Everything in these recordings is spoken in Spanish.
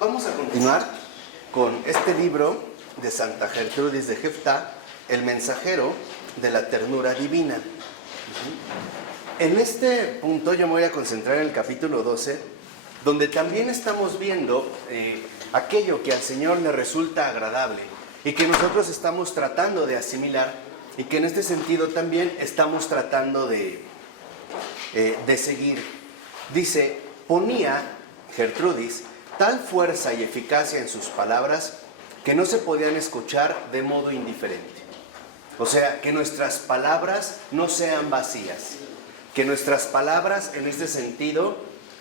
Vamos a continuar con este libro de Santa Gertrudis de Jephthah, el mensajero de la ternura divina. En este punto yo me voy a concentrar en el capítulo 12, donde también estamos viendo aquello que al Señor le resulta agradable y que nosotros estamos tratando de asimilar, y que en este sentido también estamos tratando de seguir. Dice: ponía Gertrudis tal fuerza y eficacia en sus palabras que no se podían escuchar de modo indiferente. O sea, que nuestras palabras no sean vacías, que nuestras palabras en este sentido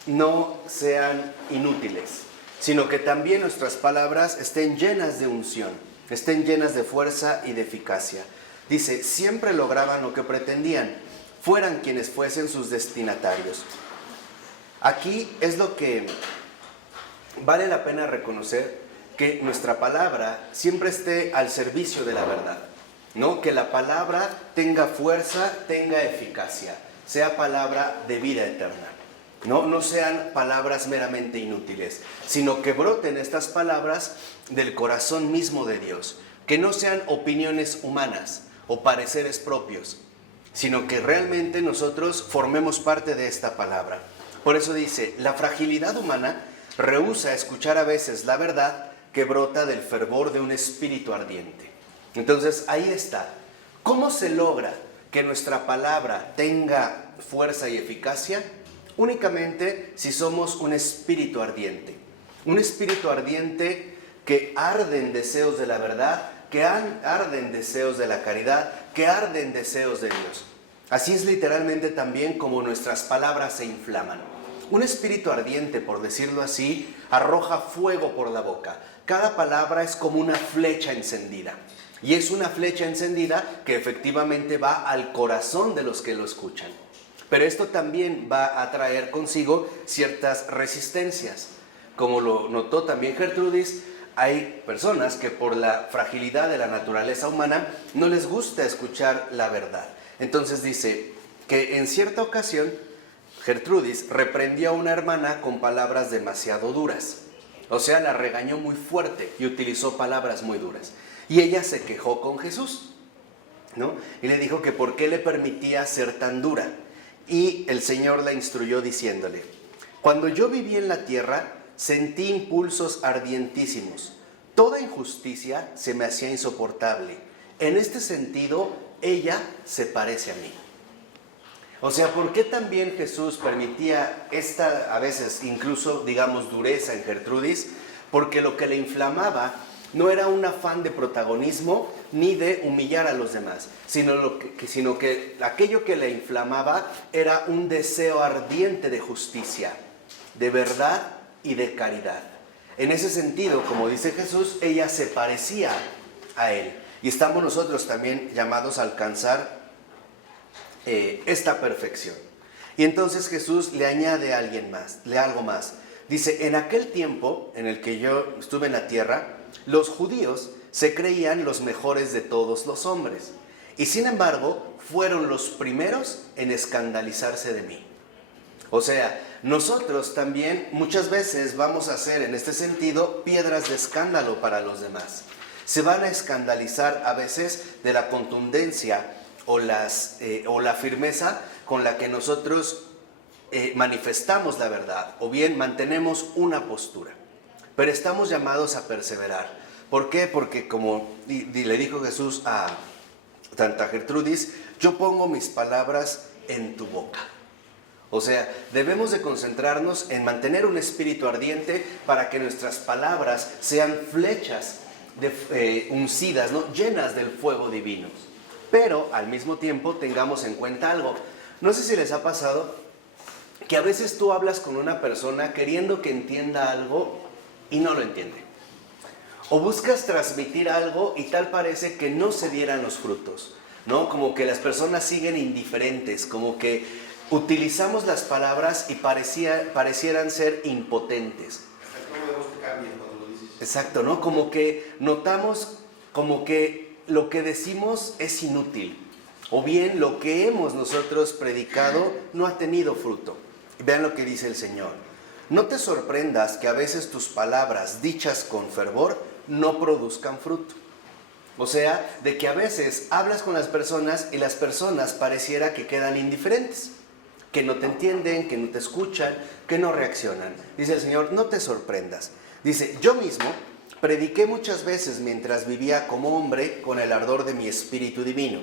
no sean inútiles, sino que también nuestras palabras estén llenas de unción, estén llenas de fuerza y de eficacia. Dice: siempre lograban lo que pretendían, fueran quienes fuesen sus destinatarios. Aquí es lo que vale la pena reconocer, que nuestra palabra siempre esté al servicio de la verdad, ¿no? Que la palabra tenga fuerza, tenga eficacia, sea palabra de vida eterna. No sean palabras meramente inútiles, sino que broten estas palabras del corazón mismo de Dios, que no sean opiniones humanas o pareceres propios, sino que realmente nosotros formemos parte de esta palabra. Por eso dice: la fragilidad humana rehúsa escuchar a veces la verdad que brota del fervor de un espíritu ardiente. Entonces ahí está. ¿Cómo se logra que nuestra palabra tenga fuerza y eficacia? Únicamente si somos un espíritu ardiente. Un espíritu ardiente que arde en deseos de la verdad, que arde en deseos de la caridad, que arde en deseos de Dios. Así es literalmente también como nuestras palabras se inflaman. Un espíritu ardiente, por decirlo así, arroja fuego por la boca. Cada palabra es como una flecha encendida. Y es una flecha encendida que efectivamente va al corazón de los que lo escuchan. Pero esto también va a traer consigo ciertas resistencias. Como lo notó también Gertrudis, hay personas que por la fragilidad de la naturaleza humana no les gusta escuchar la verdad. Entonces dice que en cierta ocasión Gertrudis reprendió a una hermana con palabras demasiado duras. O sea, la regañó muy fuerte y utilizó palabras muy duras. Y ella se quejó con Jesús, ¿no? Y le dijo que por qué le permitía ser tan dura. Y el Señor la instruyó diciéndole: cuando yo viví en la tierra, sentí impulsos ardientísimos. Toda injusticia se me hacía insoportable. En este sentido, ella se parece a mí. O sea, ¿por qué también Jesús permitía esta, a veces incluso, digamos, dureza en Gertrudis? Porque lo que le inflamaba no era un afán de protagonismo ni de humillar a los demás, sino que aquello que le inflamaba era un deseo ardiente de justicia, de verdad y de caridad. En ese sentido, como dice Jesús, ella se parecía a Él. Y estamos nosotros también llamados a alcanzar esta perfección. Y entonces Jesús le añade a algo más. Dice: en aquel tiempo en el que yo estuve en la tierra, los judíos se creían los mejores de todos los hombres, y sin embargo fueron los primeros en escandalizarse de mí. O sea, nosotros también muchas veces vamos a ser en este sentido piedras de escándalo para los demás. Se van a escandalizar a veces de la contundencia o la firmeza con la que nosotros manifestamos la verdad, o bien mantenemos una postura. Pero estamos llamados a perseverar. ¿Por qué? Porque como le dijo Jesús a Santa Gertrudis: yo pongo mis palabras en tu boca. O sea, debemos de concentrarnos en mantener un espíritu ardiente para que nuestras palabras sean flechas uncidas, ¿no? Llenas del fuego divino. Pero al mismo tiempo tengamos en cuenta algo. No sé si les ha pasado que a veces tú hablas con una persona queriendo que entienda algo y no lo entiende. O buscas transmitir algo y tal parece que no se dieran los frutos, ¿no? Como que las personas siguen indiferentes, como que utilizamos las palabras y parecieran ser impotentes. No vemos que cambien cuando lo dices. Exacto, ¿no? Como que notamos como que lo que decimos es inútil, o bien lo que hemos nosotros predicado no ha tenido fruto. Vean lo que dice el Señor: no te sorprendas que a veces tus palabras dichas con fervor no produzcan fruto. O sea, de que a veces hablas con las personas y las personas pareciera que quedan indiferentes, que no te entienden, que no te escuchan, que no reaccionan. Dice el Señor, no te sorprendas. Dice, yo mismo prediqué muchas veces mientras vivía como hombre con el ardor de mi espíritu divino.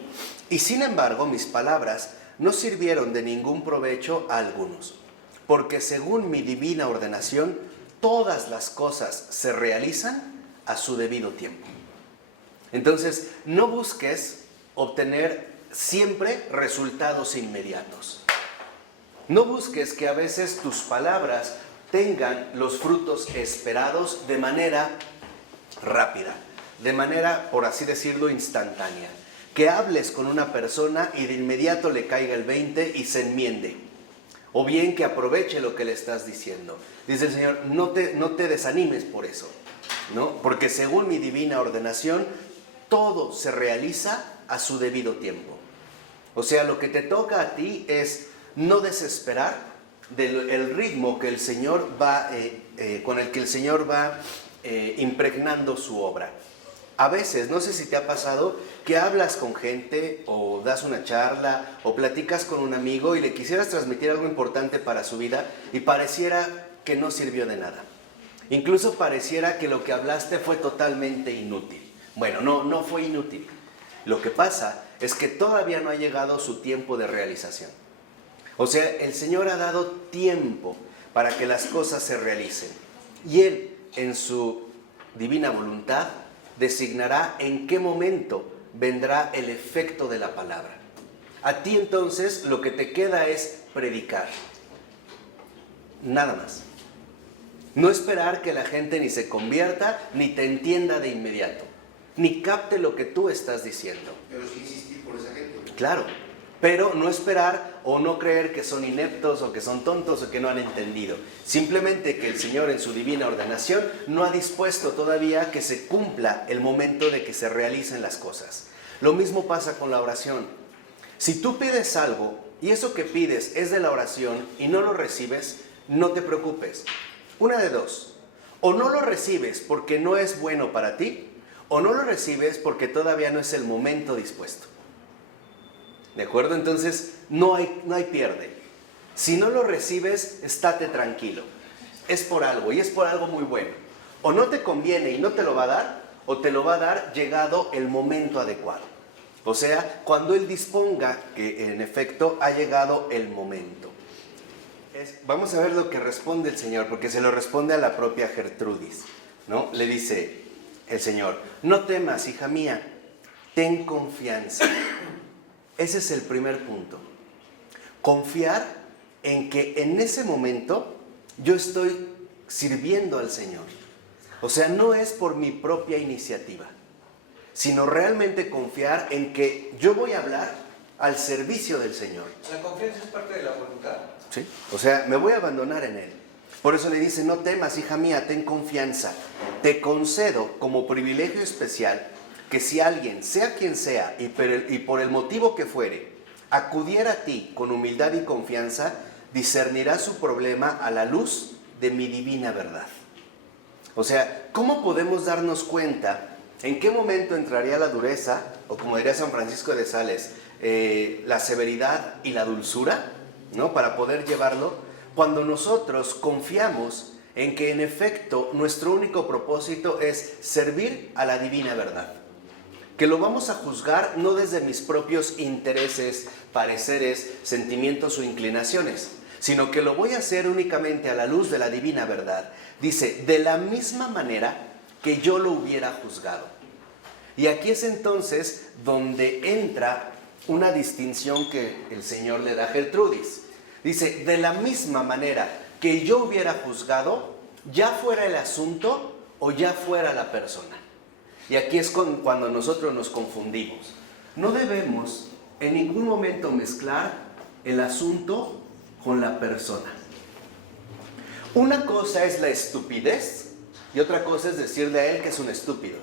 Y sin embargo, mis palabras no sirvieron de ningún provecho a algunos. Porque según mi divina ordenación, todas las cosas se realizan a su debido tiempo. Entonces, no busques obtener siempre resultados inmediatos. No busques que a veces tus palabras tengan los frutos esperados de manera rápida, de manera, por así decirlo, instantánea. Que hables con una persona y de inmediato le caiga el 20 y se enmiende. O bien que aproveche lo que le estás diciendo. Dice el Señor, no te desanimes por eso, ¿no? Porque según mi divina ordenación, todo se realiza a su debido tiempo. O sea, lo que te toca a ti es no desesperar del ritmo que el Señor va, con el que el Señor va impregnando su obra. A veces, no sé si te ha pasado que hablas con gente o das una charla o platicas con un amigo y le quisieras transmitir algo importante para su vida y pareciera que no sirvió de nada. Incluso pareciera que lo que hablaste fue totalmente inútil. Bueno, no fue inútil. Lo que pasa es que todavía no ha llegado su tiempo de realización. O sea, el Señor ha dado tiempo para que las cosas se realicen. Y Él, en su divina voluntad, designará en qué momento vendrá el efecto de la palabra. A ti entonces lo que te queda es predicar. Nada más. No esperar que la gente ni se convierta, ni te entienda de inmediato, ni capte lo que tú estás diciendo. Pero sí insistir por esa gente. Claro, pero no esperar o no creer que son ineptos o que son tontos o que no han entendido. Simplemente que el Señor en su divina ordenación no ha dispuesto todavía que se cumpla el momento de que se realicen las cosas. Lo mismo pasa con la oración. Si tú pides algo y eso que pides es de la oración y no lo recibes, no te preocupes. Una de dos, o no lo recibes porque no es bueno para ti, o no lo recibes porque todavía no es el momento dispuesto. ¿De acuerdo? Entonces, no hay pierde. Si no lo recibes, estate tranquilo. Es por algo, y es por algo muy bueno. O no te conviene y no te lo va a dar, o te lo va a dar llegado el momento adecuado. O sea, cuando Él disponga que en efecto ha llegado el momento. Vamos a ver lo que responde el Señor, porque se lo responde a la propia Gertrudis, ¿no? Le dice el Señor, no temas, hija mía, ten confianza. Ese es el primer punto. Confiar en que en ese momento yo estoy sirviendo al Señor. O sea, no es por mi propia iniciativa, sino realmente confiar en que yo voy a hablar al servicio del Señor. ¿La confianza es parte de la voluntad? ¿Sí? O sea, me voy a abandonar en Él. Por eso le dice, no temas, hija mía, ten confianza. Te concedo como privilegio especial que si alguien, sea quien sea, y por el motivo que fuere, acudiera a ti con humildad y confianza, discernirá su problema a la luz de mi divina verdad. O sea, ¿cómo podemos darnos cuenta en qué momento entraría la dureza, o como diría San Francisco de Sales, la severidad y la dulzura, ¿no? Para poder llevarlo, cuando nosotros confiamos en que en efecto nuestro único propósito es servir a la divina verdad. Que lo vamos a juzgar no desde mis propios intereses, pareceres, sentimientos o inclinaciones, sino que lo voy a hacer únicamente a la luz de la divina verdad. Dice, de la misma manera que yo lo hubiera juzgado. Y aquí es entonces donde entra una distinción que el Señor le da a Gertrudis. Dice, de la misma manera que yo hubiera juzgado, ya fuera el asunto o ya fuera la persona. Y aquí es cuando nosotros nos confundimos. No debemos en ningún momento mezclar el asunto con la persona. Una cosa es la estupidez y otra cosa es decirle a él que es un estúpido.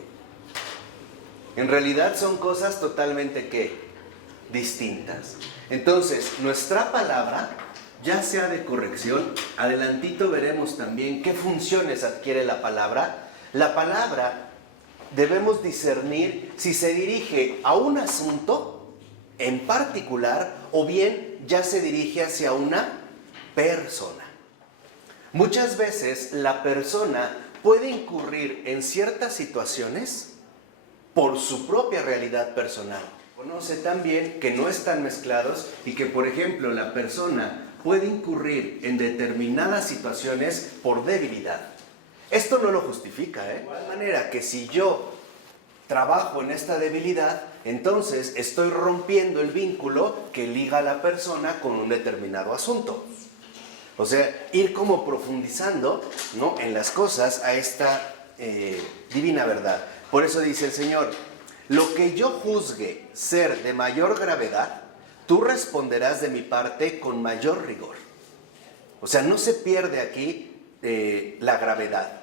En realidad son cosas totalmente distintas. Entonces, nuestra palabra ya sea de corrección, adelantito veremos también qué funciones adquiere la palabra. La palabra debemos discernir si se dirige a un asunto en particular o bien ya se dirige hacia una persona. Muchas veces la persona puede incurrir en ciertas situaciones por su propia realidad personal. Conoce también que no están mezclados y que, por ejemplo, la persona puede incurrir en determinadas situaciones por debilidad. Esto no lo justifica, ¿eh? De igual manera que si yo trabajo en esta debilidad, entonces estoy rompiendo el vínculo que liga a la persona con un determinado asunto. O sea, ir como profundizando, ¿no?, en las cosas a esta divina verdad. Por eso dice el Señor: lo que yo juzgue ser de mayor gravedad, tú responderás de mi parte con mayor rigor. O sea, no se pierde aquí la gravedad,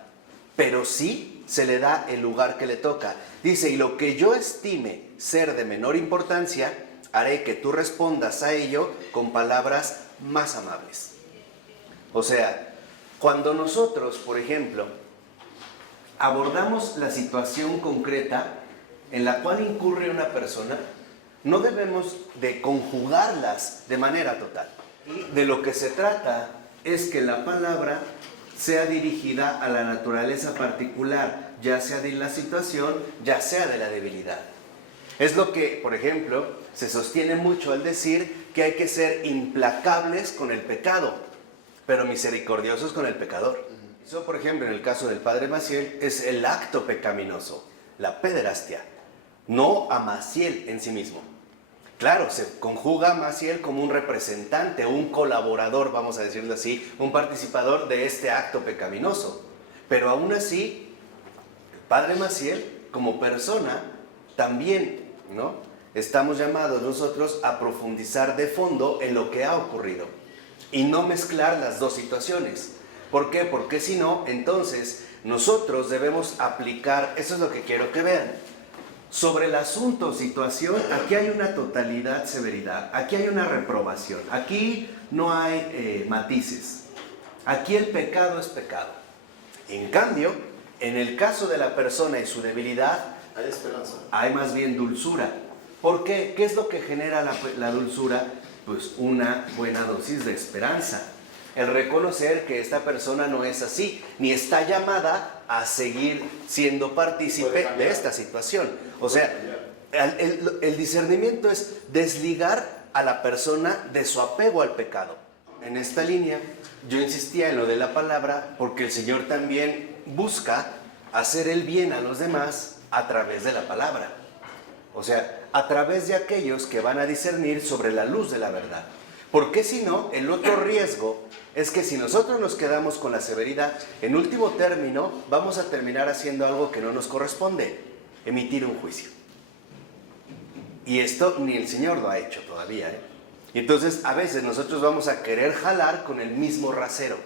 pero sí se le da el lugar que le toca. Dice: y lo que yo estime ser de menor importancia, haré que tú respondas a ello con palabras más amables. O sea, cuando nosotros, por ejemplo, abordamos la situación concreta en la cual incurre una persona, no debemos de conjugarlas de manera total. Y de lo que se trata es que la palabra sea dirigida a la naturaleza particular, ya sea de la situación, ya sea de la debilidad. Es lo que, por ejemplo, se sostiene mucho al decir que hay que ser implacables con el pecado, pero misericordiosos con el pecador. Eso, por ejemplo, en el caso del padre Maciel, es el acto pecaminoso, la pederastia, no a Maciel en sí mismo. Claro, se conjuga a Maciel como un representante, un colaborador, vamos a decirlo así, un participador de este acto pecaminoso. Pero aún así, el padre Maciel, como persona, también, ¿no?, estamos llamados nosotros a profundizar de fondo en lo que ha ocurrido y no mezclar las dos situaciones. ¿Por qué? Porque si no, entonces nosotros debemos aplicar, eso es lo que quiero que vean, sobre el asunto, situación, aquí hay una totalidad, severidad, aquí hay una reprobación, aquí no hay matices, aquí el pecado es pecado. En cambio, en el caso de la persona y su debilidad, Hay esperanza. hay más bien dulzura. ¿Por qué? ¿Qué es lo que genera la dulzura? Pues una buena dosis de esperanza. El reconocer que esta persona no es así, ni está llamada a seguir siendo partícipe de esta situación. O sea, el discernimiento es desligar a la persona de su apego al pecado. En esta línea, yo insistía en lo de la palabra porque el Señor también busca hacer el bien a los demás a través de la palabra. O sea, a través de aquellos que van a discernir sobre la luz de la verdad. Porque si no, el otro riesgo es que si nosotros nos quedamos con la severidad, en último término vamos a terminar haciendo algo que no nos corresponde, emitir un juicio. Y esto ni el Señor lo ha hecho todavía, ¿eh? Y entonces a veces nosotros vamos a querer jalar con el mismo rasero.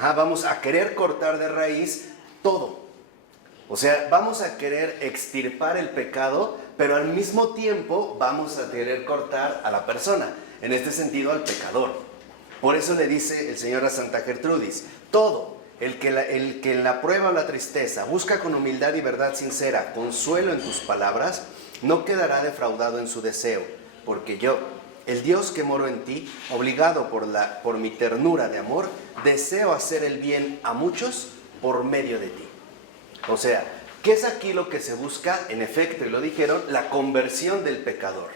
Vamos a querer cortar de raíz todo. O sea, vamos a querer extirpar el pecado, pero al mismo tiempo vamos a querer cortar a la persona, en este sentido al pecador. Por eso le dice el Señor a Santa Gertrudis: todo el que en la prueba o la tristeza busca con humildad y verdad sincera consuelo en tus palabras, no quedará defraudado en su deseo, porque yo, el Dios que moro en ti, obligado por mi ternura de amor, deseo hacer el bien a muchos por medio de ti. O sea, ¿qué es aquí lo que se busca? En efecto, y lo dijeron, la conversión del pecador.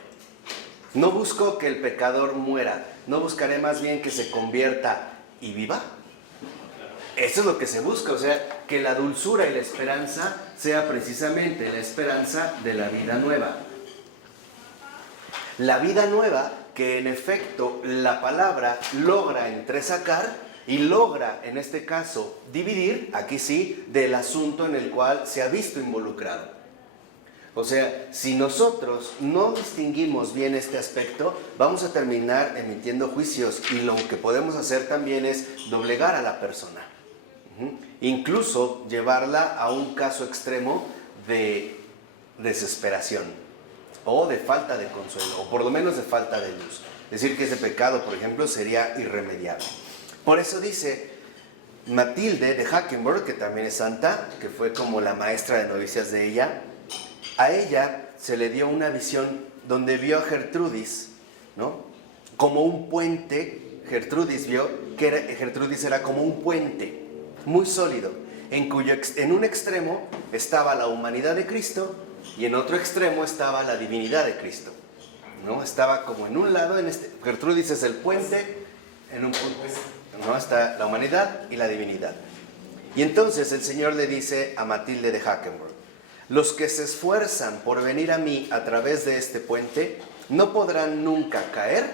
No busco que el pecador muera, no buscaré más bien que se convierta y viva. Eso es lo que se busca, o sea, que la dulzura y la esperanza sea precisamente la esperanza de la vida nueva. La vida nueva que en efecto la palabra logra entresacar y logra, en este caso, dividir, aquí sí, del asunto en el cual se ha visto involucrado. O sea, si nosotros no distinguimos bien este aspecto, vamos a terminar emitiendo juicios y lo que podemos hacer también es doblegar a la persona. Incluso llevarla a un caso extremo de desesperación o de falta de consuelo, o por lo menos de falta de luz. decir que ese pecado, por ejemplo, sería irremediable. Por eso dice Matilde de Hackenburg, que también es santa, que fue como la maestra de novicias de ella, a ella se le dio una visión donde vio a Gertrudis, ¿no?, como un puente. Gertrudis vio que Gertrudis era como un puente muy sólido, en un extremo estaba la humanidad de Cristo y en otro extremo estaba la divinidad de Cristo, ¿no? Estaba como en un lado, Gertrudis es el puente, en un punto, ¿no?, está la humanidad y la divinidad. Y entonces el Señor le dice a Matilde de Hackenburg: los que se esfuerzan por venir a mí a través de este puente no podrán nunca caer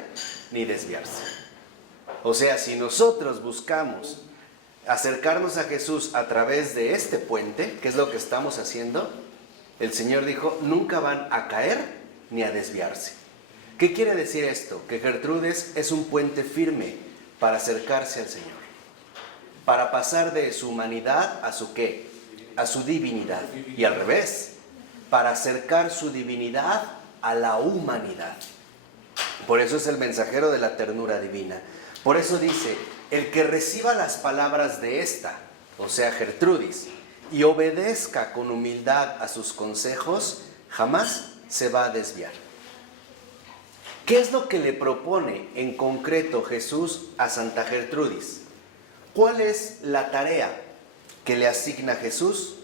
ni desviarse. O sea, si nosotros buscamos acercarnos a Jesús a través de este puente, que es lo que estamos haciendo, el Señor dijo, nunca van a caer ni a desviarse. ¿Qué quiere decir esto? Que Gertrudis es un puente firme para acercarse al Señor, para pasar de su humanidad a su ¿qué? A su divinidad. Y al revés, para acercar su divinidad a la humanidad. Por eso es el mensajero de la ternura divina. Por eso dice, el que reciba las palabras de esta, o sea, Gertrudis, y obedezca con humildad a sus consejos, jamás se va a desviar. ¿Qué es lo que le propone en concreto Jesús a Santa Gertrudis? ¿Cuál es la tarea que le asigna Jesús?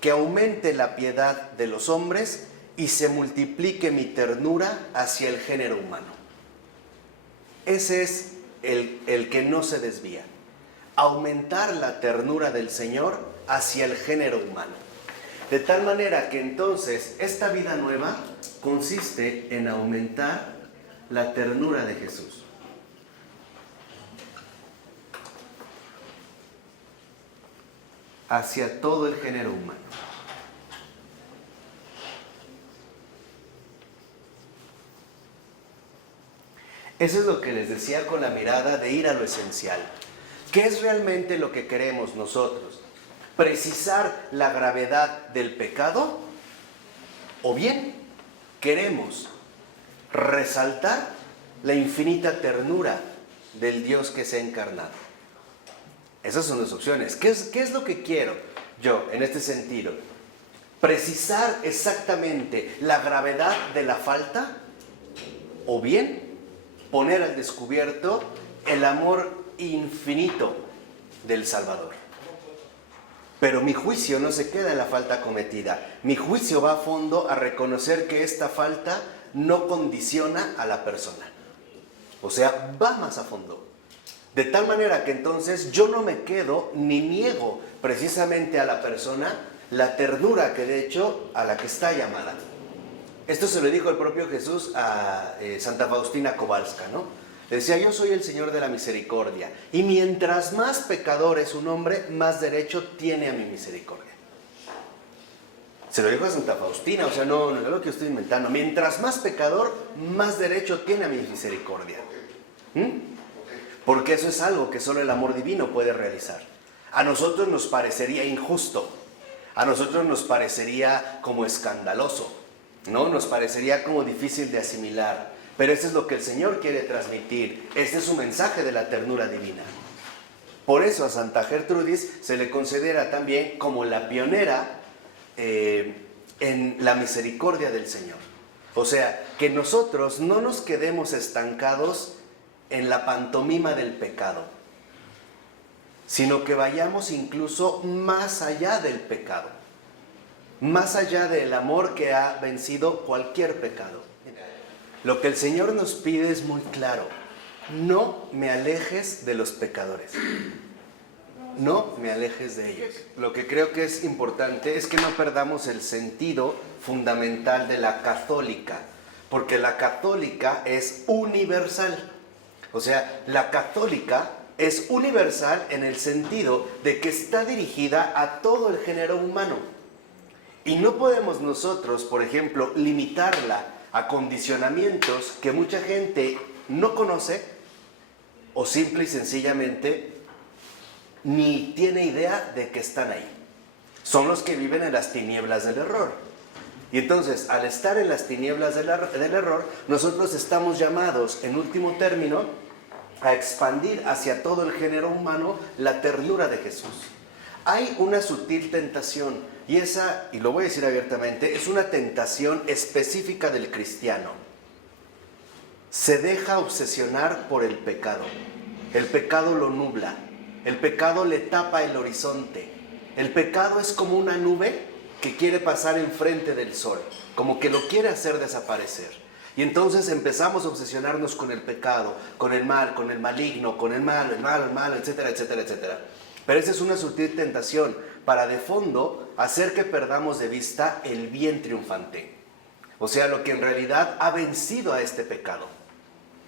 Que aumente la piedad de los hombres y se multiplique mi ternura hacia el género humano. Ese es el que no se desvía. Aumentar la ternura del Señor hacia el género humano. De tal manera que entonces esta vida nueva consiste en aumentar la ternura de Jesús. Hacia todo el género humano. Eso es lo que les decía con la mirada de ir a lo esencial. ¿Qué es realmente lo que queremos nosotros? ¿Precisar la gravedad del pecado? ¿O bien queremos resaltar la infinita ternura del Dios que se ha encarnado? Esas son las opciones. ¿Qué es lo que quiero yo en este sentido? ¿Precisar exactamente la gravedad de la falta? ¿O bien poner al descubierto el amor infinito del Salvador? Pero mi juicio no se queda en la falta cometida. Mi juicio va a fondo a reconocer que esta falta no condiciona a la persona. O sea, va más a fondo. De tal manera que entonces yo no me quedo ni niego precisamente a la persona la ternura que de hecho a la que está llamada. Esto se lo dijo el propio Jesús a Santa Faustina Kowalska, ¿no? Decía, yo soy el Señor de la misericordia, y mientras más pecador es un hombre, más derecho tiene a mi misericordia. Se lo dijo a Santa Faustina, o sea, no es lo que estoy inventando. Mientras más pecador, más derecho tiene a mi misericordia. Porque eso es algo que solo el amor divino puede realizar. A nosotros nos parecería injusto, a nosotros nos parecería como escandaloso, ¿no? Nos parecería como difícil de asimilar. Pero eso es lo que el Señor quiere transmitir. Este es su mensaje de la ternura divina. Por eso a Santa Gertrudis se le considera también como la pionera en la misericordia del Señor. O sea, que nosotros no nos quedemos estancados en la pantomima del pecado, sino que vayamos incluso más allá del pecado, más allá del amor que ha vencido cualquier pecado. Lo que el Señor nos pide es muy claro: no me alejes de los pecadores, no me alejes de ellos. Lo que creo que es importante es que no perdamos el sentido fundamental de la católica, porque la católica es universal. O sea, la católica es universal en el sentido de que está dirigida a todo el género humano. Y no podemos nosotros, por ejemplo, limitarla a condicionamientos que mucha gente no conoce o simple y sencillamente ni tiene idea de que están ahí. Son los que viven en las tinieblas del error. Y entonces, al estar en las tinieblas del error, nosotros estamos llamados, en último término, a expandir hacia todo el género humano la ternura de Jesús. Hay una sutil tentación, y esa, y lo voy a decir abiertamente, es una tentación específica del cristiano. Se deja obsesionar por el pecado. El pecado lo nubla. El pecado le tapa el horizonte. El pecado es como una nube que quiere pasar enfrente del sol, como que lo quiere hacer desaparecer. Y entonces empezamos a obsesionarnos con el pecado, con el mal, con el maligno, con el malo, etcétera, etcétera, etcétera. Pero esa es una sutil tentación para de fondo hacer que perdamos de vista el bien triunfante. O sea, lo que en realidad ha vencido a este pecado.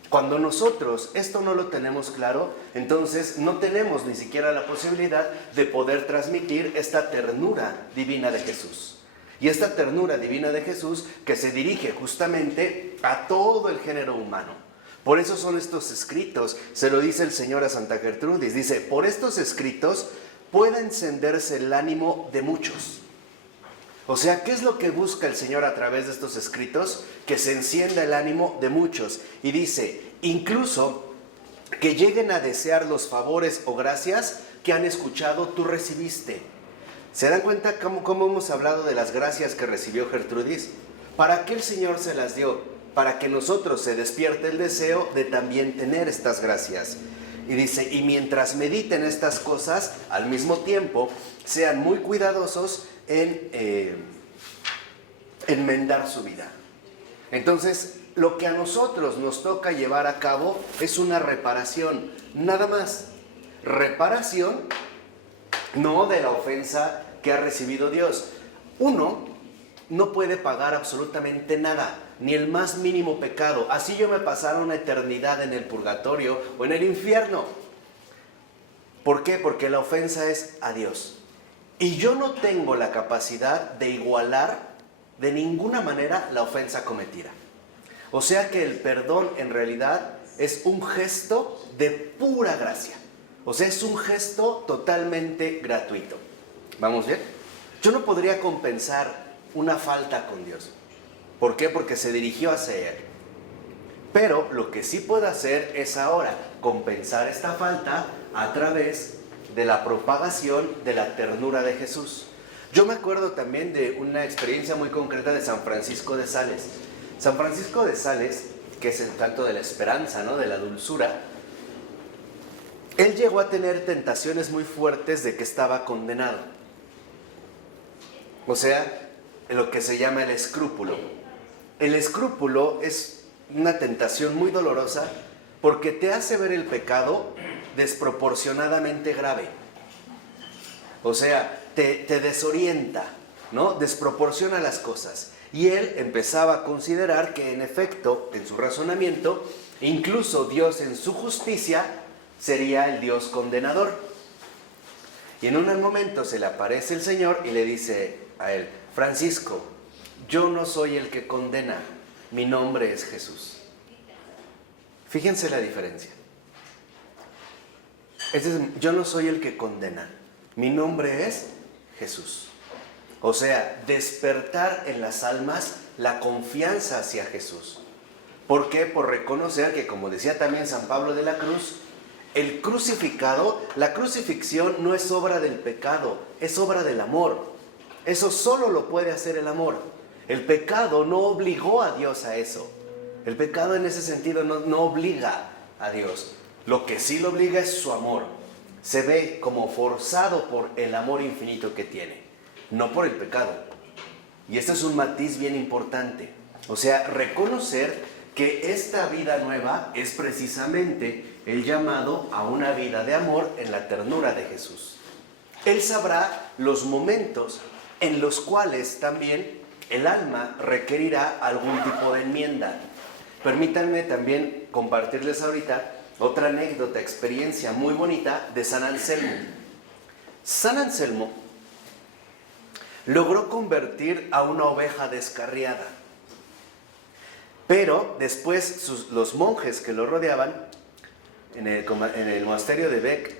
Cuando nosotros esto no lo tenemos claro, entonces no tenemos ni siquiera la posibilidad de poder transmitir esta ternura divina de Jesús. Y esta ternura divina de Jesús que se dirige justamente a todo el género humano. Por eso son estos escritos, se lo dice el Señor a Santa Gertrudis, dice, por estos escritos puede encenderse el ánimo de muchos. O sea, ¿qué es lo que busca el Señor a través de estos escritos? Que se encienda el ánimo de muchos. Y dice, incluso que lleguen a desear los favores o gracias que han escuchado tú recibiste. ¿Se dan cuenta cómo hemos hablado de las gracias que recibió Gertrudis? ¿Para qué el Señor se las dio? Para que nosotros se despierte el deseo de también tener estas gracias. Y dice, y mientras mediten estas cosas, al mismo tiempo, sean muy cuidadosos en enmendar su vida. Entonces, lo que a nosotros nos toca llevar a cabo es una reparación, nada más. Reparación, no de la ofensa que ha recibido Dios. Uno no puede pagar absolutamente nada, ni el más mínimo pecado. Así yo me pasara una eternidad en el purgatorio o en el infierno. ¿Por qué? Porque la ofensa es a Dios. Y yo no tengo la capacidad de igualar de ninguna manera la ofensa cometida. O sea que el perdón en realidad es un gesto de pura gracia. O sea, es un gesto totalmente gratuito. ¿Vamos bien? Yo no podría compensar una falta con Dios. ¿Por qué? Porque se dirigió hacia Él. Pero lo que sí puedo hacer es ahora compensar esta falta a través de la propagación de la ternura de Jesús. Yo me acuerdo también de una experiencia muy concreta de San Francisco de Sales. San Francisco de Sales, que es el santo de la esperanza, ¿no? De la dulzura, él llegó a tener tentaciones muy fuertes de que estaba condenado. O sea, lo que se llama el escrúpulo. El escrúpulo es una tentación muy dolorosa porque te hace ver el pecado desproporcionadamente grave. O sea, te desorienta, ¿no? Desproporciona las cosas. Y él empezaba a considerar que en efecto, en su razonamiento, incluso Dios en su justicia sería el Dios condenador. Y en un momento se le aparece el Señor y le dice a él, Francisco, yo no soy el que condena, mi nombre es Jesús. Fíjense la diferencia. Yo no soy el que condena, mi nombre es Jesús. O sea, despertar en las almas la confianza hacia Jesús. ¿Por qué? Por reconocer que, como decía también San Pablo de la Cruz, el crucificado, la crucifixión no es obra del pecado, es obra del amor. Eso solo lo puede hacer el amor. El pecado no obligó a Dios a eso. El pecado en ese sentido no obliga a Dios. Lo que sí lo obliga es su amor. Se ve como forzado por el amor infinito que tiene, no por el pecado. Y este es un matiz bien importante. O sea, reconocer que esta vida nueva es precisamente el llamado a una vida de amor en la ternura de Jesús. Él sabrá los momentos en los cuales también el alma requerirá algún tipo de enmienda. Permítanme también compartirles ahorita otra anécdota, experiencia muy bonita de San Anselmo. San Anselmo logró convertir a una oveja descarriada, pero después los monjes que lo rodeaban en el monasterio de Bec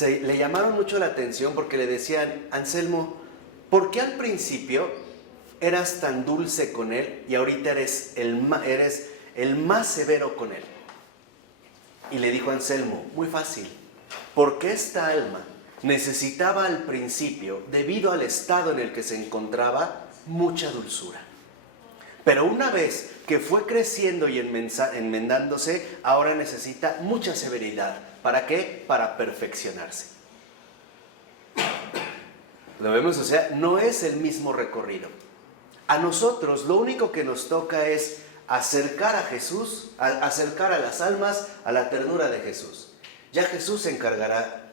le llamaron mucho la atención porque le decían, Anselmo, ¿por qué al principio eras tan dulce con él y ahorita eres el más severo con él. Y le dijo Anselmo, muy fácil, porque esta alma necesitaba al principio, debido al estado en el que se encontraba, mucha dulzura. Pero una vez que fue creciendo y enmendándose, ahora necesita mucha severidad. ¿Para qué? Para perfeccionarse. ¿Lo vemos? O sea, no es el mismo recorrido. A nosotros lo único que nos toca es acercar a Jesús, acercar a las almas a la ternura de Jesús. Ya Jesús se encargará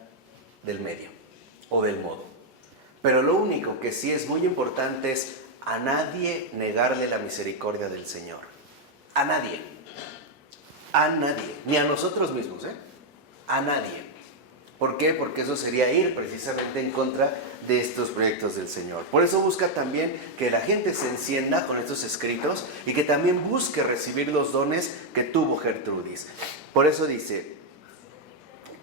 del medio o del modo. Pero lo único que sí es muy importante es a nadie negarle la misericordia del Señor. A nadie. A nadie. Ni a nosotros mismos, A nadie. ¿Por qué? Porque eso sería ir precisamente en contra de estos proyectos del Señor. Por eso busca también que la gente se encienda con estos escritos y que también busque recibir los dones que tuvo Gertrudis. Por eso dice,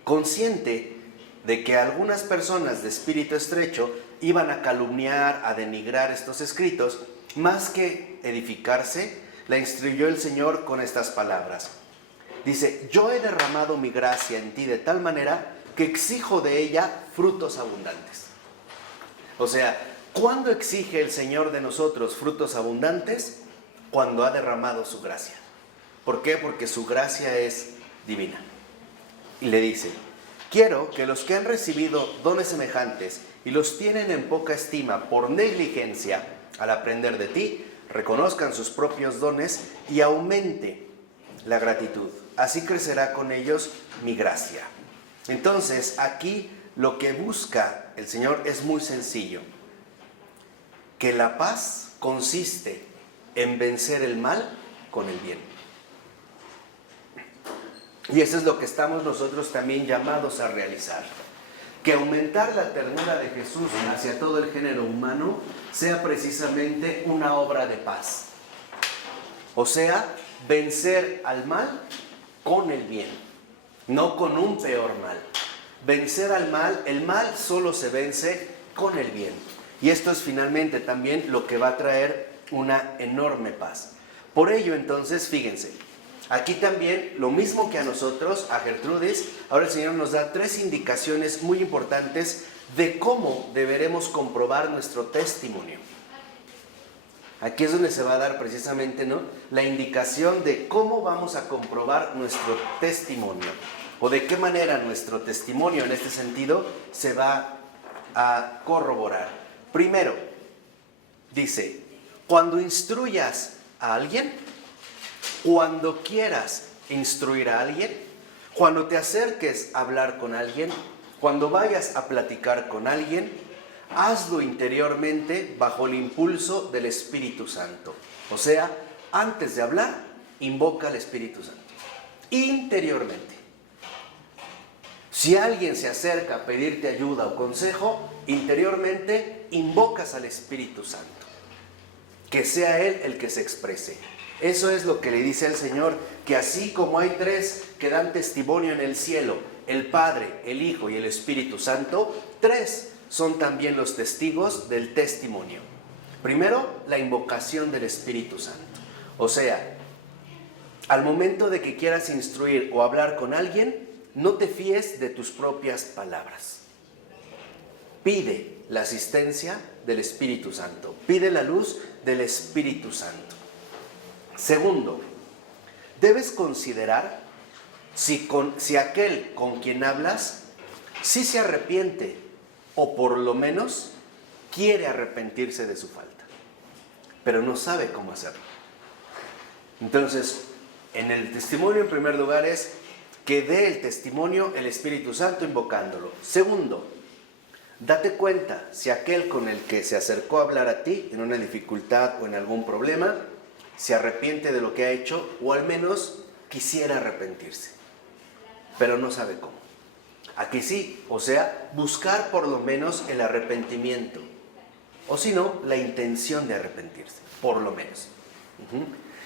consciente de que algunas personas de espíritu estrecho iban a calumniar, a denigrar estos escritos, más que edificarse, la instruyó el Señor con estas palabras. Dice, yo he derramado mi gracia en ti de tal manera que exijo de ella frutos abundantes. O sea, ¿cuándo exige el Señor de nosotros frutos abundantes? Cuando ha derramado su gracia. ¿Por qué? Porque su gracia es divina. Y le dice, quiero que los que han recibido dones semejantes y los tienen en poca estima por negligencia al aprender de ti, reconozcan sus propios dones y aumente la gratitud. Así crecerá con ellos mi gracia. Entonces, aquí lo que busca el Señor es muy sencillo. Que la paz consiste en vencer el mal con el bien. Y eso es lo que estamos nosotros también llamados a realizar. Que aumentar la ternura de Jesús hacia todo el género humano sea precisamente una obra de paz. O sea, vencer al mal con el bien, no con un peor mal. Vencer al mal, el mal solo se vence con el bien. Y esto es finalmente también lo que va a traer una enorme paz. Por ello, entonces, fíjense, aquí también, lo mismo que a nosotros, a Gertrudis, ahora el Señor nos da 3 indicaciones muy importantes de cómo deberemos comprobar nuestro testimonio. Aquí es donde se va a dar precisamente, ¿no?, la indicación de cómo vamos a comprobar nuestro testimonio, o de qué manera nuestro testimonio en este sentido se va a corroborar. Primero, dice, cuando instruyas a alguien, cuando quieras instruir a alguien, cuando te acerques a hablar con alguien, cuando vayas a platicar con alguien, hazlo interiormente bajo el impulso del Espíritu Santo. O sea, antes de hablar, invoca al Espíritu Santo. Interiormente. Si alguien se acerca a pedirte ayuda o consejo, interiormente invocas al Espíritu Santo. Que sea Él el que se exprese. Eso es lo que le dice el Señor, que así como hay 3 que dan testimonio en el cielo, el Padre, el Hijo y el Espíritu Santo, 3 son también los testigos del testimonio. Primero, la invocación del Espíritu Santo. O sea, al momento de que quieras instruir o hablar con alguien, no te fíes de tus propias palabras. Pide la asistencia del Espíritu Santo. Pide la luz del Espíritu Santo. Segundo, debes considerar si aquel con quien hablas sí se arrepiente o por lo menos quiere arrepentirse de su falta, pero no sabe cómo hacerlo. Entonces, en el testimonio en primer lugar es que dé el testimonio el Espíritu Santo invocándolo. Segundo, date cuenta si aquel con el que se acercó a hablar a ti en una dificultad o en algún problema se arrepiente de lo que ha hecho o al menos quisiera arrepentirse, pero no sabe cómo. Aquí sí, o sea, buscar por lo menos el arrepentimiento, o si no, la intención de arrepentirse, por lo menos.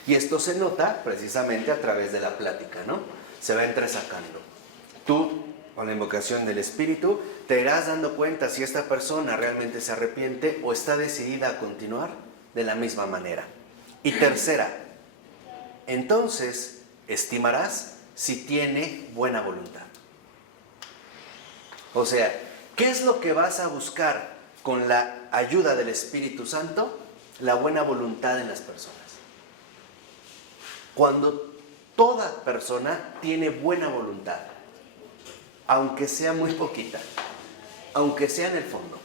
Y esto se nota precisamente a través de la plática, ¿no? Se va entresacando. Tú, con la invocación del Espíritu, te irás dando cuenta si esta persona realmente se arrepiente o está decidida a continuar de la misma manera. Y tercera, entonces estimarás si tiene buena voluntad. O sea, ¿qué es lo que vas a buscar con la ayuda del Espíritu Santo? La buena voluntad en las personas. Cuando toda persona tiene buena voluntad, aunque sea muy poquita, aunque sea en el fondo.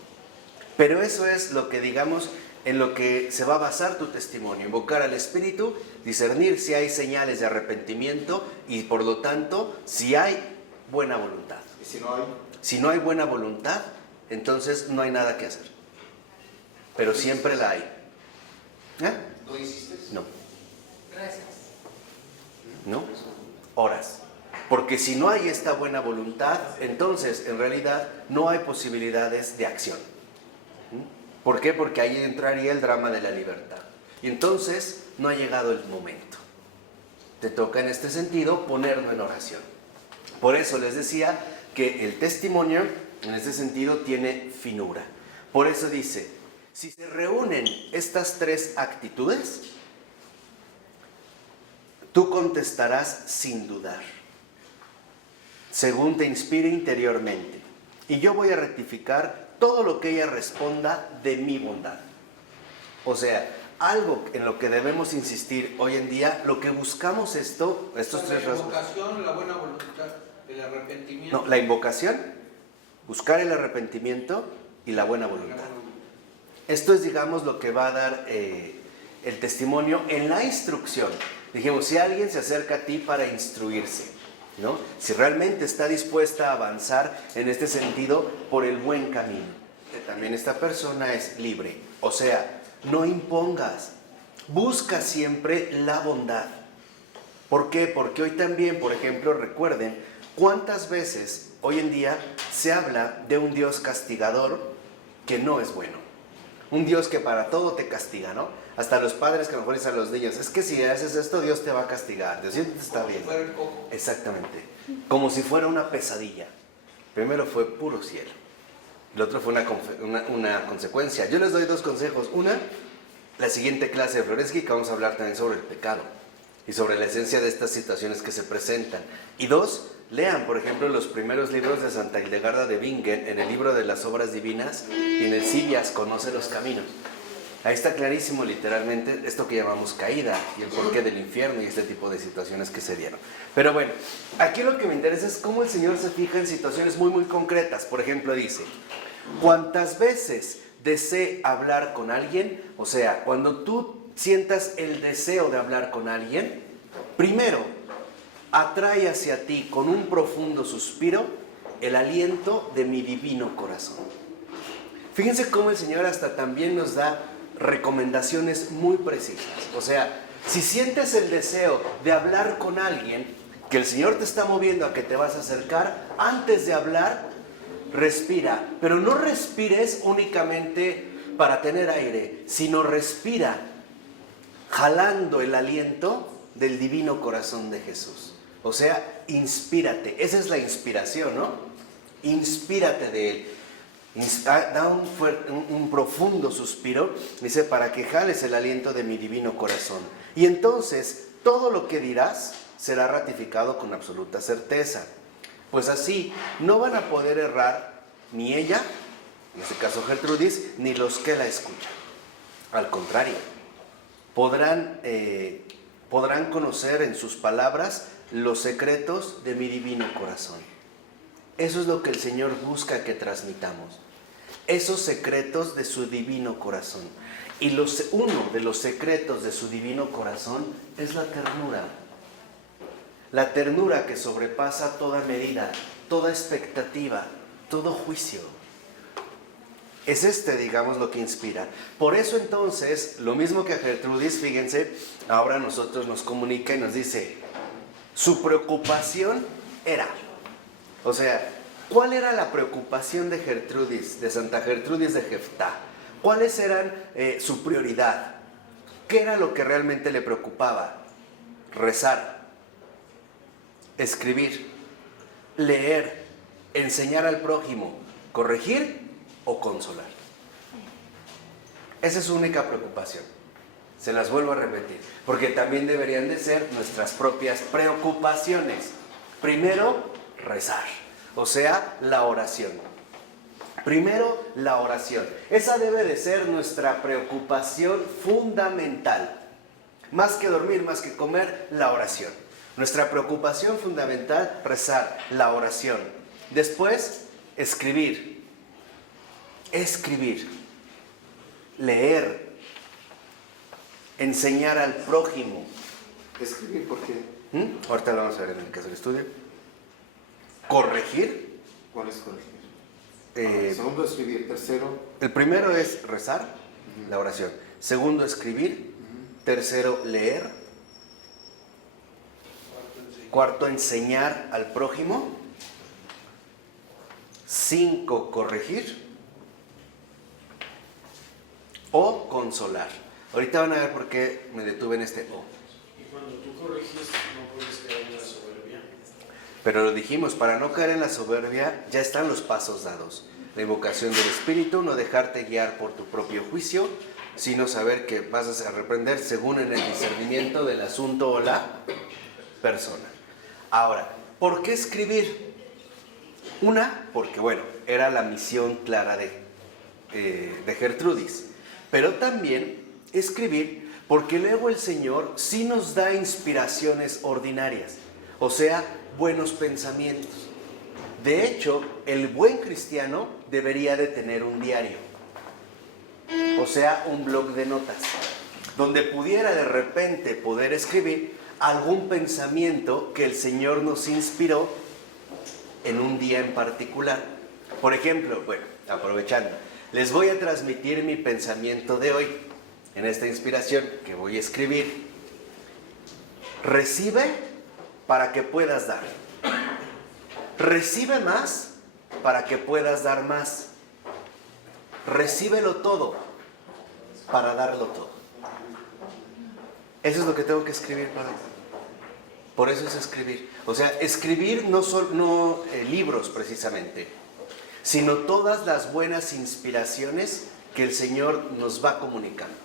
Pero eso es lo que, digamos, en lo que se va a basar tu testimonio. Invocar al Espíritu, discernir si hay señales de arrepentimiento y, por lo tanto, si hay buena voluntad. ¿Y si no hay? Si no hay buena voluntad, entonces no hay nada que hacer. Pero siempre la hay. ¿Eh? ¿No insistes? No. Gracias. ¿No? Oras. Porque si no hay esta buena voluntad, entonces en realidad no hay posibilidades de acción. ¿Por qué? Porque ahí entraría el drama de la libertad. Y entonces no ha llegado el momento. Te toca en este sentido ponerlo en oración. Por eso les decía que el testimonio en este sentido tiene finura. Por eso dice, si se reúnen estas tres actitudes, tú contestarás sin dudar, según te inspire interiormente. Y yo voy a rectificar todo lo que ella responda de mi bondad. O sea, algo en lo que debemos insistir hoy en día, lo que buscamos estos tres rasgos. La invocación, la buena voluntad, el arrepentimiento. No, la invocación, buscar el arrepentimiento y la buena voluntad. Esto es, digamos, lo que va a dar el testimonio en la instrucción. Dijimos, si alguien se acerca a ti para instruirse, ¿no? Si realmente está dispuesta a avanzar en este sentido por el buen camino. También esta persona es libre. O sea, no impongas. Busca siempre la bondad. ¿Por qué? Porque hoy también, por ejemplo, recuerden cuántas veces hoy en día se habla de un Dios castigador que no es bueno. Un Dios que para todo te castiga, ¿no? Hasta los padres que a lo mejor dicen a los niños, es que si haces esto, Dios te va a castigar, Dios siempre te está viendo. Fuera el coco. Exactamente. Como si fuera una pesadilla. Primero fue puro cielo. El otro fue una consecuencia. Yo les doy dos consejos. Una, la siguiente clase de Floresky, que vamos a hablar también sobre el pecado y sobre la esencia de estas situaciones que se presentan. Y dos, lean, por ejemplo, los primeros libros de Santa Hildegarda de Bingen, en el libro de las obras divinas, y en el Sibias, Conoce los caminos. Ahí está clarísimo, literalmente, esto que llamamos caída y el porqué del infierno y este tipo de situaciones que se dieron. Pero bueno, aquí lo que me interesa es cómo el Señor se fija en situaciones muy, muy concretas. Por ejemplo, dice, ¿cuántas veces desee hablar con alguien? O sea, cuando tú sientas el deseo de hablar con alguien, primero, atrae hacia ti con un profundo suspiro el aliento de mi divino corazón. Fíjense cómo el Señor hasta también nos da recomendaciones muy precisas. O sea, si sientes el deseo de hablar con alguien, que el Señor te está moviendo a que te vas a acercar, antes de hablar, respira. Pero no respires únicamente para tener aire, sino respira jalando el aliento del divino corazón de Jesús. O sea, inspírate. Esa es la inspiración, ¿no? Inspírate de Él. Da un profundo suspiro, dice, para que jales el aliento de mi divino corazón. Y entonces, todo lo que dirás será ratificado con absoluta certeza. Pues así, no van a poder errar ni ella, en este caso Gertrudis, ni los que la escuchan. Al contrario, podrán conocer en sus palabras los secretos de mi divino corazón. Eso es lo que el Señor busca que transmitamos. Esos secretos de su divino corazón. Y uno de los secretos de su divino corazón es la ternura. La ternura que sobrepasa toda medida, toda expectativa, todo juicio. Es digamos, lo que inspira. Por eso entonces, lo mismo que a Gertrudis, fíjense, ahora a nosotros nos comunica y nos dice, su preocupación era, o sea, ¿cuál era la preocupación de Gertrudis, de Santa Gertrudis de Jeftá? ¿Cuáles eran su prioridad? ¿Qué era lo que realmente le preocupaba? Rezar, escribir, leer, enseñar al prójimo, corregir o consolar. Esa es su única preocupación. Se las vuelvo a repetir, porque también deberían de ser nuestras propias preocupaciones. Primero, rezar, o sea, la oración. Primero, la oración. Esa debe de ser nuestra preocupación fundamental. Más que dormir, más que comer, la oración. Nuestra preocupación fundamental, rezar, la oración. Después, escribir. Escribir. Leer. Enseñar al prójimo. Escribir, ¿por qué? Ahorita lo vamos a ver en el caso del estudio. Corregir. ¿Cuál es corregir? Segundo, escribir. Tercero. El primero es rezar, la oración. Segundo, escribir. Tercero, leer. Cuarto, enseñar al prójimo. 5, corregir. O consolar. Ahorita van a ver por qué me detuve en este O. Y cuando tú corriges, no puedes caer en la soberbia. Pero lo dijimos, para no caer en la soberbia, ya están los pasos dados. La invocación del Espíritu, no dejarte guiar por tu propio juicio, sino saber que vas a reprender según en el discernimiento del asunto o la persona. Ahora, ¿por qué escribir? Una, porque bueno, era la misión clara de Gertrudis. Pero también escribir porque luego el Señor sí nos da inspiraciones ordinarias, o sea, buenos pensamientos. De hecho, el buen cristiano debería de tener un diario, o sea, un blog de notas, donde pudiera de repente poder escribir algún pensamiento que el Señor nos inspiró en un día en particular. Por ejemplo, bueno, aprovechando, les voy a transmitir mi pensamiento de hoy, en esta inspiración que voy a escribir. Recibe para que puedas dar. Recibe más para que puedas dar más. Recíbelo todo para darlo todo. Eso es lo que tengo que escribir, Pablo. Por eso es escribir. O sea, escribir no libros precisamente, sino todas las buenas inspiraciones que el Señor nos va comunicando.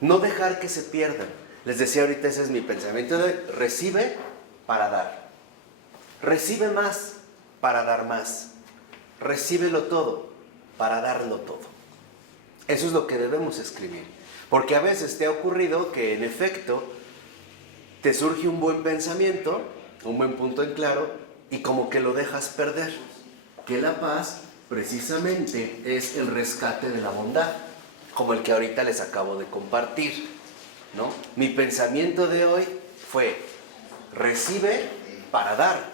No dejar que se pierdan. Les decía ahorita, ese es mi pensamiento de hoy. Recibe para dar. Recibe más para dar más. Recíbelo todo para darlo todo. Eso es lo que debemos escribir. Porque a veces te ha ocurrido que en efecto te surge un buen pensamiento, un buen punto en claro, y como que lo dejas perder. Que la paz precisamente es el rescate de la bondad, como el que ahorita les acabo de compartir, ¿no? Mi pensamiento de hoy fue: recibe para dar,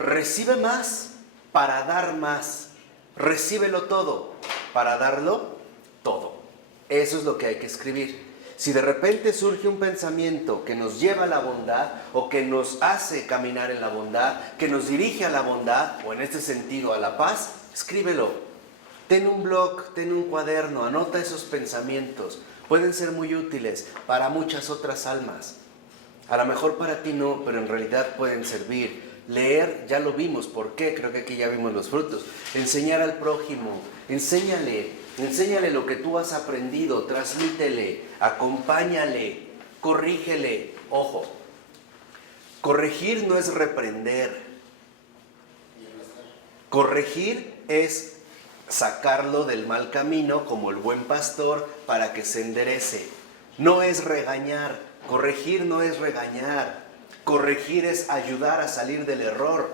recibe más para dar más, recíbelo todo para darlo todo. Eso es lo que hay que escribir. Si de repente surge un pensamiento que nos lleva a la bondad o que nos hace caminar en la bondad, que nos dirige a la bondad o en este sentido a la paz, escríbelo. Ten un blog, ten un cuaderno, anota esos pensamientos. Pueden ser muy útiles para muchas otras almas. A lo mejor para ti no, pero en realidad pueden servir. Leer, ya lo vimos. ¿Por qué? Creo que aquí ya vimos los frutos. Enseñar al prójimo, enséñale lo que tú has aprendido, transmítele, acompáñale, corrígele. Ojo, corregir no es reprender. Corregir es sacarlo del mal camino como el buen pastor para que se enderece. No es regañar, corregir no es regañar, corregir es ayudar a salir del error,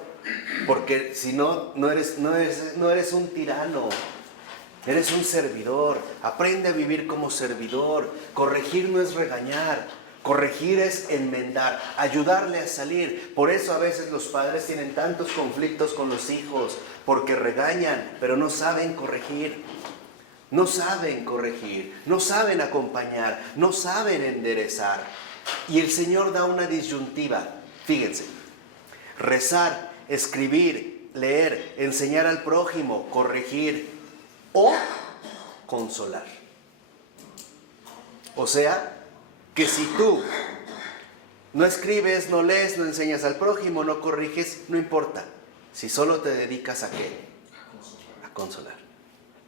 porque si no, no eres un tirano, eres un servidor. Aprende a vivir como servidor. Corregir no es regañar, corregir es enmendar, ayudarle a salir. Por eso a veces los padres tienen tantos conflictos con los hijos, porque regañan, pero no saben corregir. No saben corregir, no saben acompañar, no saben enderezar. Y el Señor da una disyuntiva. Fíjense, rezar, escribir, leer, enseñar al prójimo, corregir o consolar. O sea, que si tú no escribes, no lees, no enseñas al prójimo, no corriges, no importa. Si solo te dedicas a ¿qué? A consolar.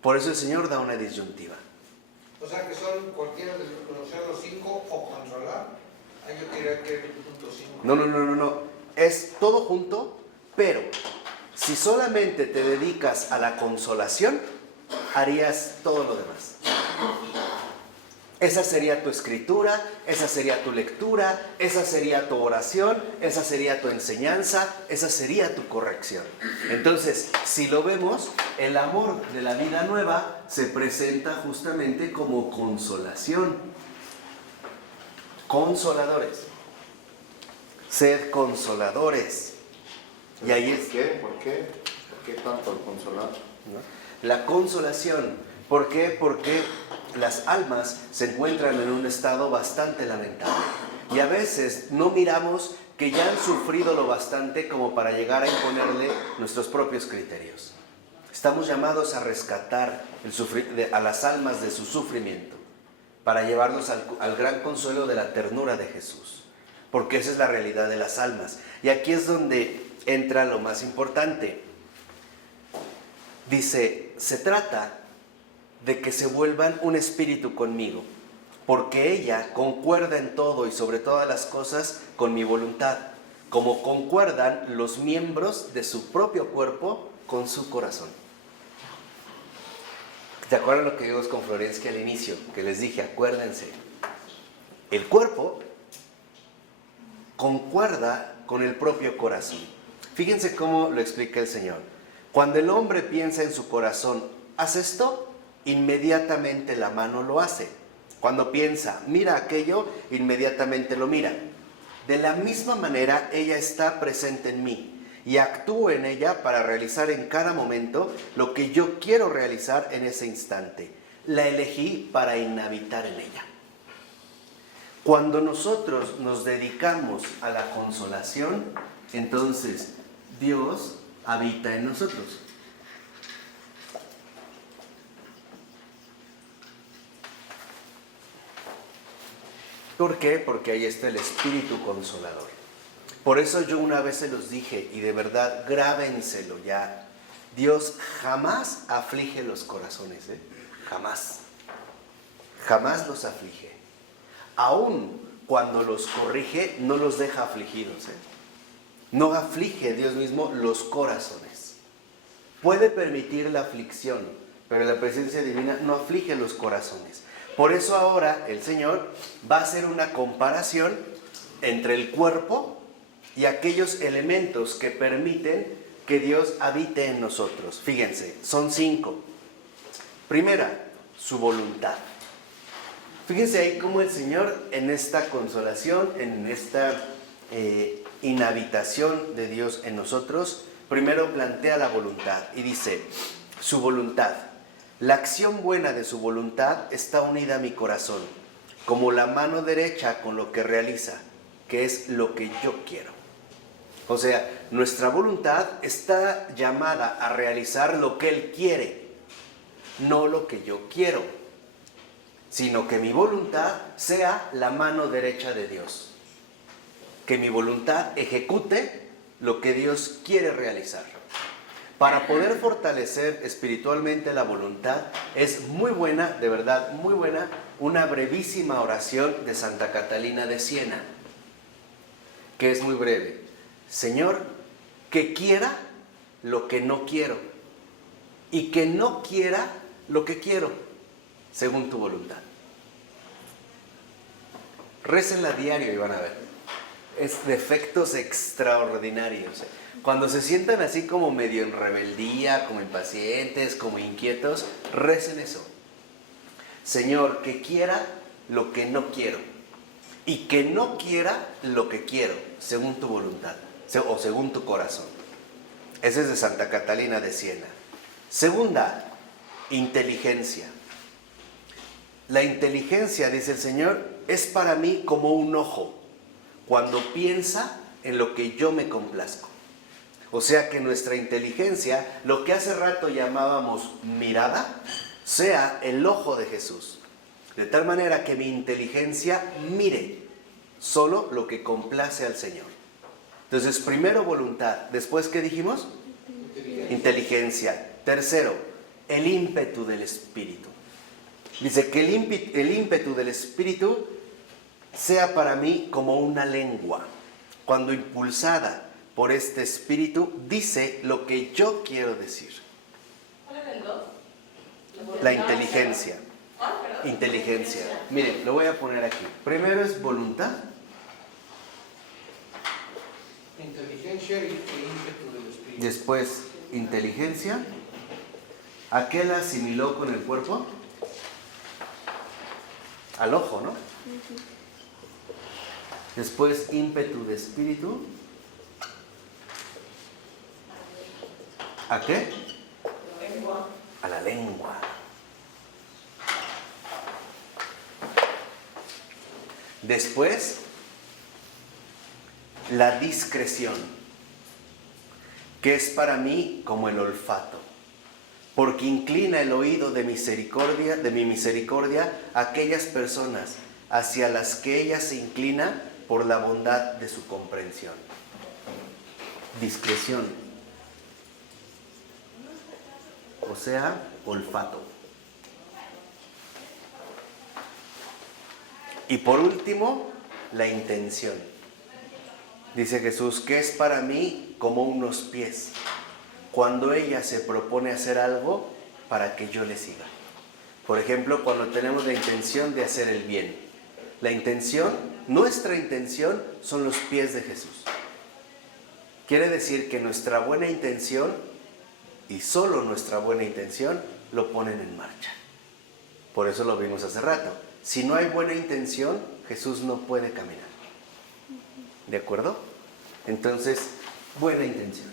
Por eso el Señor da una disyuntiva. O sea que son cualquiera de los 5 o consolar. Ah, yo quería que era el punto 5. No. Es todo junto, pero si solamente te dedicas a la consolación, harías todo lo demás. Esa sería tu escritura, esa sería tu lectura, esa sería tu oración, esa sería tu enseñanza, esa sería tu corrección. Entonces, si lo vemos, el amor de la vida nueva se presenta justamente como consolación. Consoladores. Sed consoladores. Y ahí es... ¿Por qué tanto el consolar? ¿no? La consolación. ¿Por qué? Porque las almas se encuentran en un estado bastante lamentable. Y a veces no miramos que ya han sufrido lo bastante como para llegar a imponerle nuestros propios criterios. Estamos llamados a rescatar a las almas de su sufrimiento para llevarlos al gran consuelo de la ternura de Jesús. Porque esa es la realidad de las almas. Y aquí es donde entra lo más importante. Dice, se trata de que se vuelvan un espíritu conmigo, porque ella concuerda en todo y sobre todas las cosas con mi voluntad, como concuerdan los miembros de su propio cuerpo con su corazón. ¿Te acuerdan lo que vimos con Florencia al inicio? Que les dije, acuérdense, el cuerpo concuerda con el propio corazón. Fíjense cómo lo explica el Señor. Cuando el hombre piensa en su corazón, ¿haz esto? Inmediatamente la mano lo hace. Cuando piensa, mira aquello, inmediatamente lo mira. De la misma manera, ella está presente en mí y actúo en ella para realizar en cada momento lo que yo quiero realizar en ese instante. La elegí para inhabitar en ella. Cuando nosotros nos dedicamos a la consolación, entonces Dios habita en nosotros. ¿Por qué? Porque ahí está el Espíritu Consolador. Por eso yo una vez se los dije, y de verdad grábenselo ya. Dios jamás aflige los corazones, jamás. Jamás los aflige. Aún cuando los corrige, no los deja afligidos. No aflige Dios mismo los corazones. Puede permitir la aflicción, pero la presencia divina no aflige los corazones. Por eso ahora el Señor va a hacer una comparación entre el cuerpo y aquellos elementos que permiten que Dios habite en nosotros. Fíjense, son 5. Primera, su voluntad. Fíjense ahí cómo el Señor en esta consolación, en esta inhabitación de Dios en nosotros, primero plantea la voluntad y dice, su voluntad. La acción buena de su voluntad está unida a mi corazón, como la mano derecha con lo que realiza, que es lo que yo quiero. O sea, nuestra voluntad está llamada a realizar lo que Él quiere, no lo que yo quiero, sino que mi voluntad sea la mano derecha de Dios. Que mi voluntad ejecute lo que Dios quiere realizar. Para poder fortalecer espiritualmente la voluntad, es muy buena, de verdad, muy buena, una brevísima oración de Santa Catalina de Siena, que es muy breve. Señor, que quiera lo que no quiero, y que no quiera lo que quiero, según tu voluntad. Récenla diario y van a ver. Es de efectos extraordinarios. Cuando se sientan así como medio en rebeldía, como impacientes, como inquietos, recen eso. Señor, que quiera lo que no quiero y que no quiera lo que quiero, según tu voluntad o según tu corazón. Ese es de Santa Catalina de Siena. Segunda, inteligencia. La inteligencia, dice el Señor, es para mí como un ojo cuando piensa en lo que yo me complazco. O sea que nuestra inteligencia, lo que hace rato llamábamos mirada, sea el ojo de Jesús. De tal manera que mi inteligencia mire solo lo que complace al Señor. Entonces, primero voluntad. Después, ¿qué dijimos? Inteligencia. Tercero, el ímpetu del Espíritu. Dice que el ímpetu del Espíritu sea para mí como una lengua. Cuando impulsada por este Espíritu, dice lo que yo quiero decir. ¿Cuál es el 2? La inteligencia. Inteligencia. Miren, lo voy a poner aquí. Primero es voluntad. Inteligencia y ímpetu del espíritu. Después, inteligencia. ¿A qué la asimiló con el cuerpo? Al ojo, ¿no? Después, ímpetu de espíritu. ¿A qué? Lengua. A la lengua. Después, la discreción, que es para mí como el olfato, porque inclina el oído de mi misericordia a aquellas personas hacia las que ella se inclina por la bondad de su comprensión. Discreción, o sea, olfato. Y por último, la intención. Dice Jesús, que es para mí como unos pies, cuando ella se propone hacer algo para que yo le siga. Por ejemplo, cuando tenemos la intención de hacer el bien. La intención, nuestra intención, son los pies de Jesús. Quiere decir que nuestra buena intención, y solo nuestra buena intención, lo ponen en marcha. Por eso lo vimos hace rato. Si no hay buena intención, Jesús no puede caminar. ¿De acuerdo? Entonces, buena intención.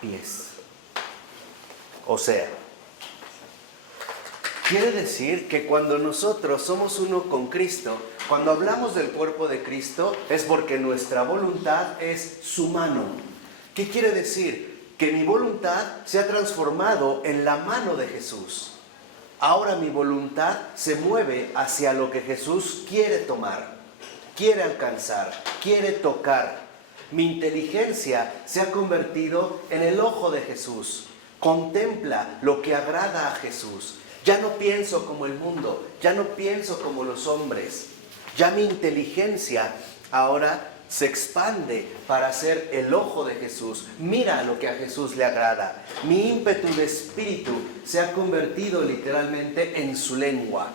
Pies. O sea, quiere decir que cuando nosotros somos uno con Cristo, cuando hablamos del cuerpo de Cristo, es porque nuestra voluntad es su mano. ¿Qué quiere decir? Que mi voluntad se ha transformado en la mano de Jesús. Ahora mi voluntad se mueve hacia lo que Jesús quiere tomar, quiere alcanzar, quiere tocar. Mi inteligencia se ha convertido en el ojo de Jesús. Contempla lo que agrada a Jesús. Ya no pienso como el mundo, ya no pienso como los hombres. Ya mi inteligencia ahora se expande para ser el ojo de Jesús. Mira lo que a Jesús le agrada. Mi ímpetu de espíritu se ha convertido literalmente en su lengua.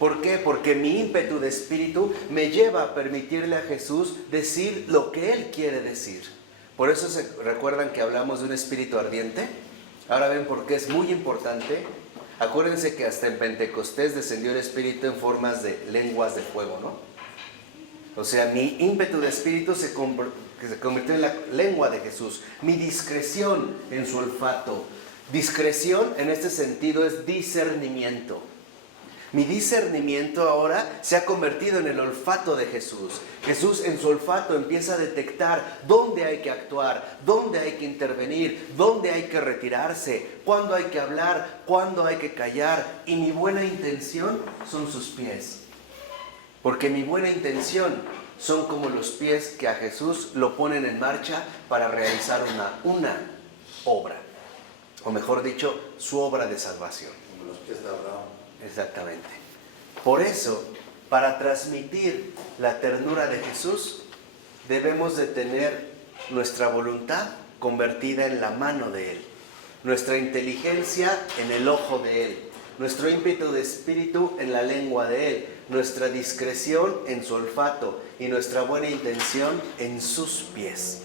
¿Por qué? Porque mi ímpetu de espíritu me lleva a permitirle a Jesús decir lo que Él quiere decir. Por eso se recuerdan que hablamos de un espíritu ardiente. Ahora ven por qué es muy importante. Acuérdense que hasta en Pentecostés descendió el espíritu en formas de lenguas de fuego, ¿no? O sea, mi ímpetu de espíritu se convirtió en la lengua de Jesús. Mi discreción en su olfato. Discreción en este sentido es discernimiento. Mi discernimiento ahora se ha convertido en el olfato de Jesús. Jesús en su olfato empieza a detectar dónde hay que actuar, dónde hay que intervenir, dónde hay que retirarse, cuándo hay que hablar, cuándo hay que callar. Y mi buena intención son sus pies. Porque mi buena intención son como los pies que a Jesús lo ponen en marcha para realizar una obra. O mejor dicho, su obra de salvación. Como los pies de Abraham. Exactamente. Por eso, para transmitir la ternura de Jesús, debemos de tener nuestra voluntad convertida en la mano de Él. Nuestra inteligencia en el ojo de Él. Nuestro ímpetu de espíritu en la lengua de Él. Nuestra discreción en su olfato y nuestra buena intención en sus pies.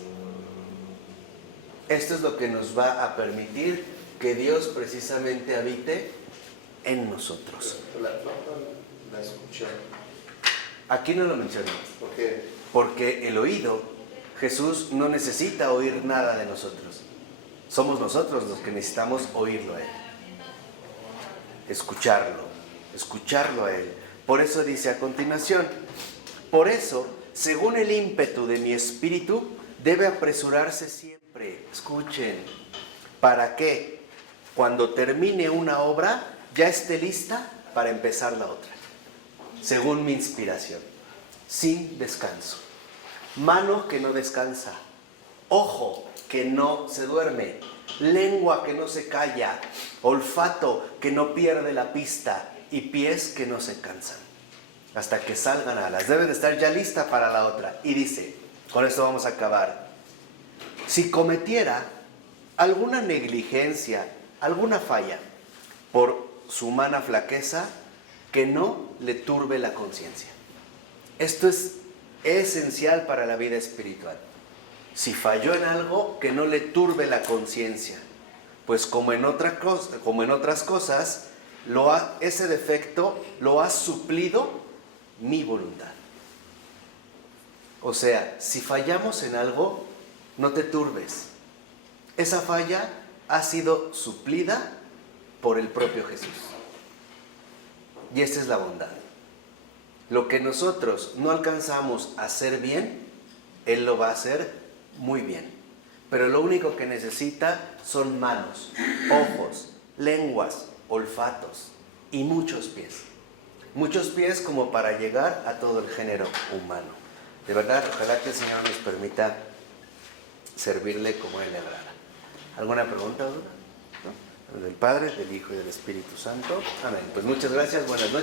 Esto es lo que nos va a permitir que Dios precisamente habite en nosotros. La escuché. Aquí no lo mencionamos. ¿Por qué? Porque el oído, Jesús no necesita oír nada de nosotros. Somos nosotros los que necesitamos oírlo a Él. Escucharlo a Él. Por eso dice a continuación, por eso, según el ímpetu de mi espíritu, debe apresurarse siempre. Escuchen, para que cuando termine una obra, ya esté lista para empezar la otra. Según mi inspiración, sin descanso. Mano que no descansa, ojo que no se duerme, lengua que no se calla, olfato que no pierde la pista y pies que no se cansan hasta que salgan alas. Debe de estar ya lista para la otra. Y dice, con esto vamos a acabar: si cometiera alguna negligencia, alguna falla por su humana flaqueza, que no le turbe la conciencia. Esto es esencial para la vida espiritual. Si falló en algo, que no le turbe la conciencia, pues como en otras cosas, ese defecto lo ha suplido mi voluntad. O sea, si fallamos en algo, no te turbes. Esa falla ha sido suplida por el propio Jesús. Y esta es la bondad. Lo que nosotros no alcanzamos a hacer bien, Él lo va a hacer muy bien. Pero lo único que necesita son manos, ojos, lenguas, olfatos y muchos pies. Muchos pies como para llegar a todo el género humano. De verdad, ojalá que el Señor nos permita servirle como Él le agrada. ¿Alguna pregunta o duda? ¿No? Del Padre, del Hijo y del Espíritu Santo. Amén. Pues muchas gracias, buenas noches.